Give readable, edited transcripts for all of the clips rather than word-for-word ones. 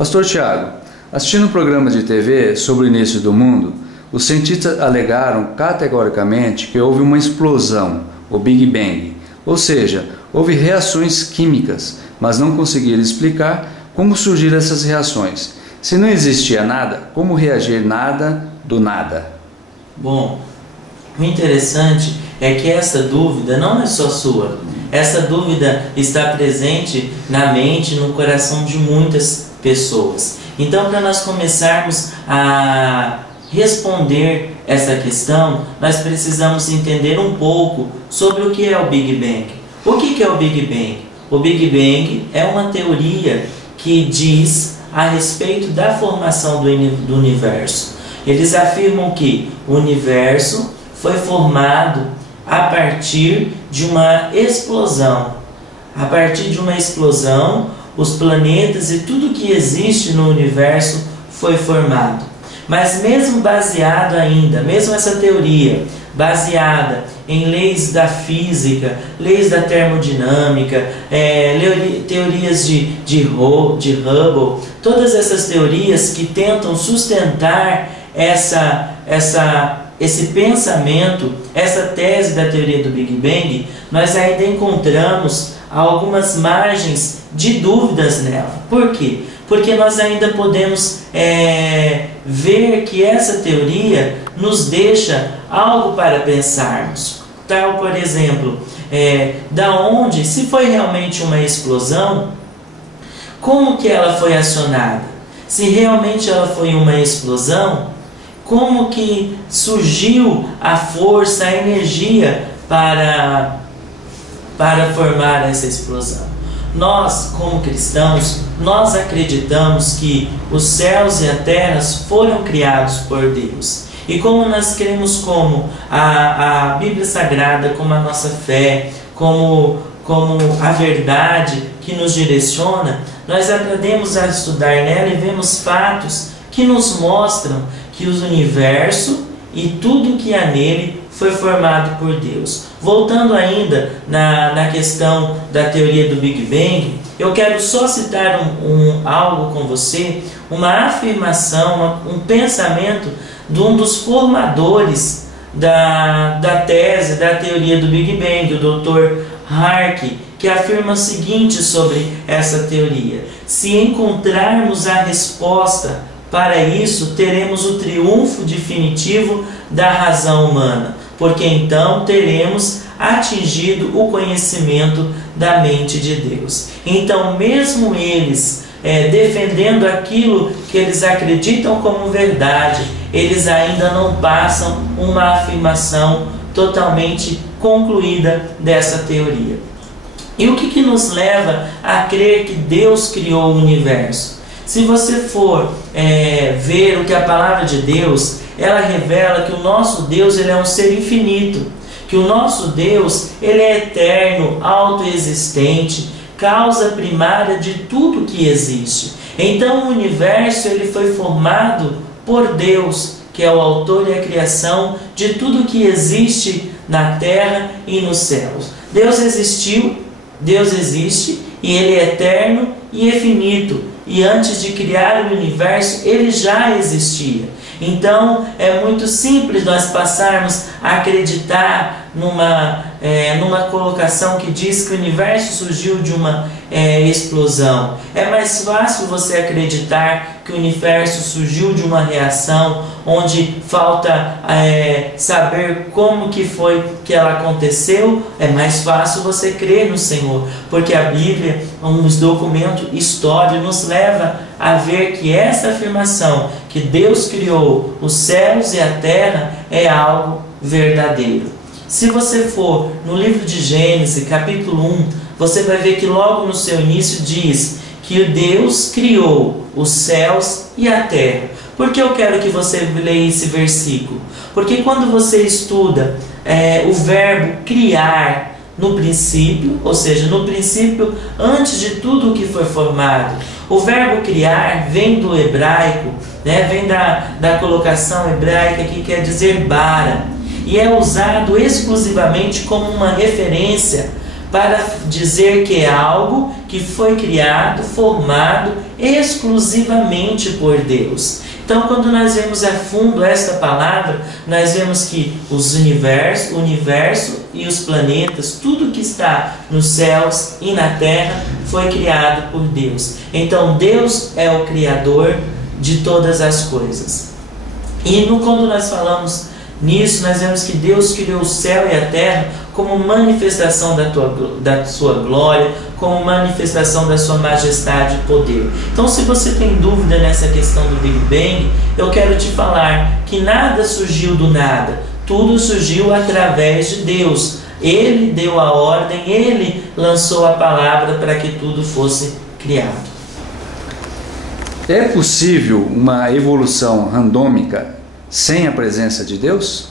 Pastor Tiago, assistindo um programa de TV sobre o início do mundo, os cientistas alegaram categoricamente que houve uma explosão, o Big Bang, ou seja, houve reações químicas, mas não conseguiram explicar como surgiram essas reações. Se não existia nada, como reagir nada do nada? Bom, o interessante é que essa dúvida não é só sua. Essa dúvida está presente na mente e no coração de muitas pessoas. Então, para nós começarmos a responder essa questão, nós precisamos entender um pouco sobre o que é o Big Bang. O que é o Big Bang? O Big Bang é uma teoria que diz a respeito da formação do universo. Eles afirmam que o universo foi formado a partir de uma explosão. A partir de uma explosão, os planetas e tudo que existe no universo foi formado. Mas mesmo baseado ainda, mesmo essa teoria baseada em leis da física, leis da termodinâmica, teorias de Hubble, todas essas teorias que tentam sustentar esse pensamento, essa tese da teoria do Big Bang, nós ainda encontramos algumas margens de dúvidas nela. Por quê? Porque nós ainda podemos ver que essa teoria nos deixa algo para pensarmos. Tal, por exemplo, se foi realmente uma explosão, como que ela foi acionada? Se realmente ela foi uma explosão, como que surgiu a força, a energia para formar essa explosão? Nós, como cristãos, nós acreditamos que os céus e a terra foram criados por Deus. E como nós cremos como a Bíblia Sagrada, como a nossa fé, como a verdade que nos direciona, nós aprendemos a estudar nela e vemos fatos que nos mostram que o universo e tudo que há nele foi formado por Deus. Voltando ainda na questão da teoria do Big Bang, eu quero só citar algo com você, uma afirmação, um pensamento de um dos formadores da tese, da teoria do Big Bang, o Dr. Hark, que afirma o seguinte sobre essa teoria: se encontrarmos a resposta para isso, teremos o triunfo definitivo da razão humana, porque então teremos atingido o conhecimento da mente de Deus. Então, mesmo eles defendendo aquilo que eles acreditam como verdade, eles ainda não passam uma afirmação totalmente concluída dessa teoria. E o que nos leva a crer que Deus criou o universo? Se você for ver o que a palavra de Deus, ela revela que o nosso Deus ele é um ser infinito, que o nosso Deus ele é eterno, autoexistente, causa primária de tudo que existe. Então o universo ele foi formado por Deus, que é o autor e a criação de tudo que existe na terra e nos céus. Deus existiu, Deus existe e ele é eterno e infinito. E antes de criar o universo, ele já existia. Então, é muito simples nós passarmos a acreditar numa colocação que diz que o universo surgiu de uma explosão. É mais fácil você acreditar que o universo surgiu de uma reação onde falta saber como que foi que ela aconteceu. É mais fácil você crer no Senhor, porque a Bíblia, um documento histórico, nos leva a ver que essa afirmação, que Deus criou os céus e a terra, é algo verdadeiro. Se você for no livro de Gênesis, capítulo 1, você vai ver que logo no seu início diz que Deus criou os céus e a terra. Por que eu quero que você leia esse versículo? Porque quando você estuda o verbo criar no princípio, ou seja, no princípio, antes de tudo o que foi formado, o verbo criar vem do hebraico, vem da colocação hebraica que quer dizer bara, e é usado exclusivamente como uma referência para dizer que é algo que foi criado, formado exclusivamente por Deus. Então, quando nós vemos a fundo esta palavra, nós vemos que o universo e os planetas, tudo que está nos céus e na terra, foi criado por Deus. Então, Deus é o Criador de todas as coisas. E quando nós falamos nisso, nós vemos que Deus criou o céu e a terra como manifestação da sua glória, como manifestação da sua majestade e poder. Então, se você tem dúvida nessa questão do Big Bang, eu quero te falar que nada surgiu do nada, tudo surgiu através de Deus. Ele deu a ordem, Ele lançou a palavra para que tudo fosse criado. É possível uma evolução randômica sem a presença de Deus?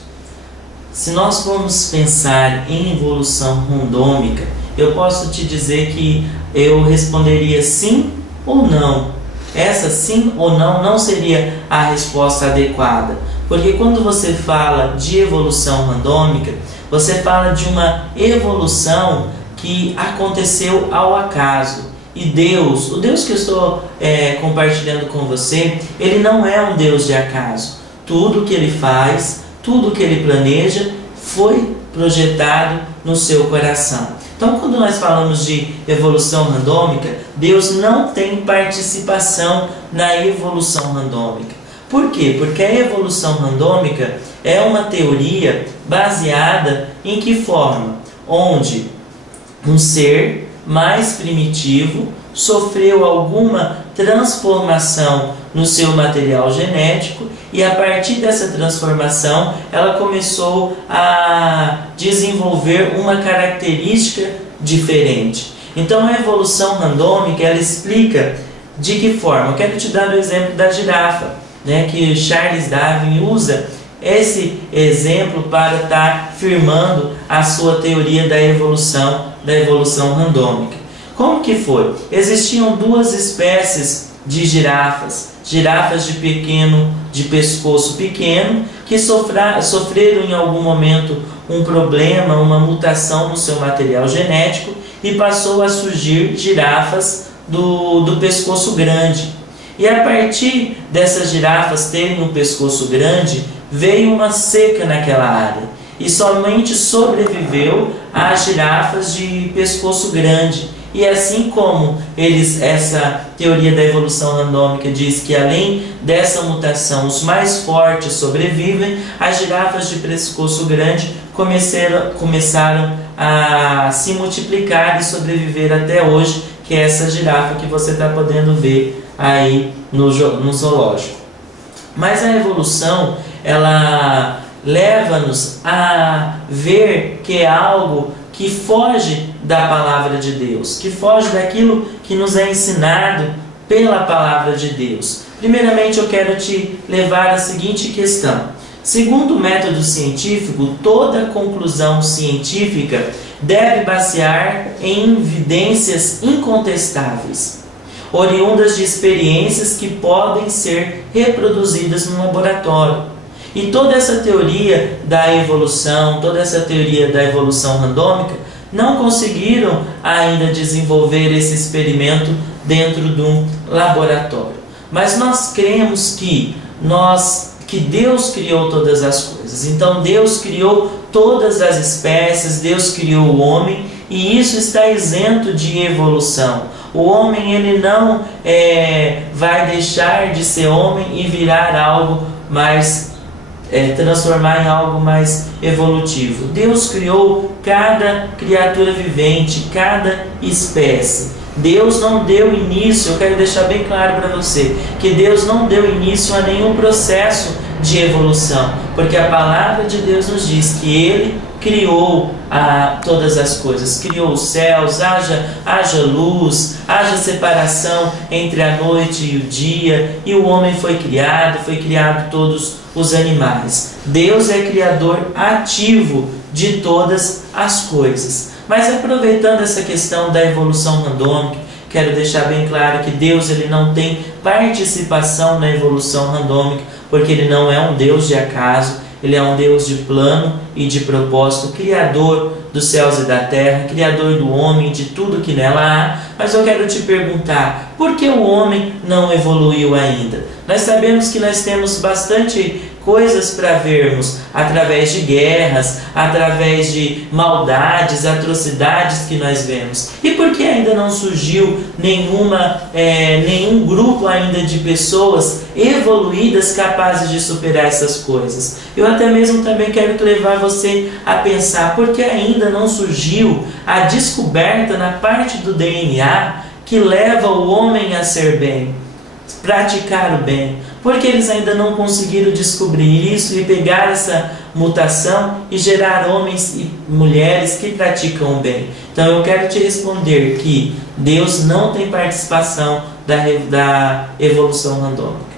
Se nós formos pensar em evolução randômica, eu posso te dizer que eu responderia sim ou não. Essa sim ou não seria a resposta adequada. Porque quando você fala de evolução randômica, você fala de uma evolução que aconteceu ao acaso. E Deus, o Deus que eu estou compartilhando com você, Ele não é um Deus de acaso. Tudo que Ele faz, tudo que Ele planeja, foi projetado no seu coração. Então, quando nós falamos de evolução randômica, Deus não tem participação na evolução randômica. Por quê? Porque a evolução randômica é uma teoria baseada em que forma? Onde um ser mais primitivo sofreu alguma transformação no seu material genético e a partir dessa transformação ela começou a desenvolver uma característica diferente. Então a evolução randômica ela explica de que forma. Eu quero te dar o exemplo da girafa, que Charles Darwin usa esse exemplo para estar firmando a sua teoria da evolução randômica. Como que foi? Existiam duas espécies de girafas de pescoço pequeno, que sofreram em algum momento um problema, uma mutação no seu material genético e passou a surgir girafas do pescoço grande. E a partir dessas girafas terem um pescoço grande, veio uma seca naquela área e somente sobreviveu as girafas de pescoço grande. E assim como essa teoria da evolução randômica diz que além dessa mutação os mais fortes sobrevivem, as girafas de pescoço grande começaram a se multiplicar e sobreviver até hoje, que é essa girafa que você está podendo ver aí no zoológico. Mas a evolução, ela leva-nos a ver que é algo que foge da palavra de Deus, que foge daquilo que nos é ensinado pela palavra de Deus. Primeiramente, eu quero te levar à seguinte questão. Segundo o método científico, toda conclusão científica deve basear em evidências incontestáveis, oriundas de experiências que podem ser reproduzidas no laboratório. E toda essa teoria da evolução, toda essa teoria da evolução randômica, não conseguiram ainda desenvolver esse experimento dentro de um laboratório. Mas nós cremos que Deus criou todas as coisas. Então Deus criou todas as espécies, Deus criou o homem, e isso está isento de evolução. O homem ele não vai deixar de ser homem e virar algo mais transformar em algo mais evolutivo. Deus criou cada criatura vivente, cada espécie. Deus não deu início, eu quero deixar bem claro para você, que Deus não deu início a nenhum processo de evolução, porque a palavra de Deus nos diz que Ele criou todas as coisas, criou os céus, haja luz, haja separação entre a noite e o dia, e o homem foi criado todos os animais. Deus é criador ativo de todas as coisas. Mas aproveitando essa questão da evolução randômica, quero deixar bem claro que Deus ele não tem participação na evolução randômica, porque Ele não é um Deus de acaso, Ele é um Deus de plano e de propósito, Criador dos céus e da terra, Criador do homem, de tudo que nela há. Mas eu quero te perguntar, por que o homem não evoluiu ainda? Nós sabemos que nós temos bastante coisas para vermos através de guerras, através de maldades, atrocidades que nós vemos. E por que ainda não surgiu nenhum grupo ainda de pessoas evoluídas capazes de superar essas coisas? Eu até mesmo também quero levar você a pensar, por que ainda não surgiu a descoberta na parte do DNA que leva o homem a ser bem, praticar o bem? Porque eles ainda não conseguiram descobrir isso e pegar essa mutação e gerar homens e mulheres que praticam o bem. Então eu quero te responder que Deus não tem participação da evolução randômica.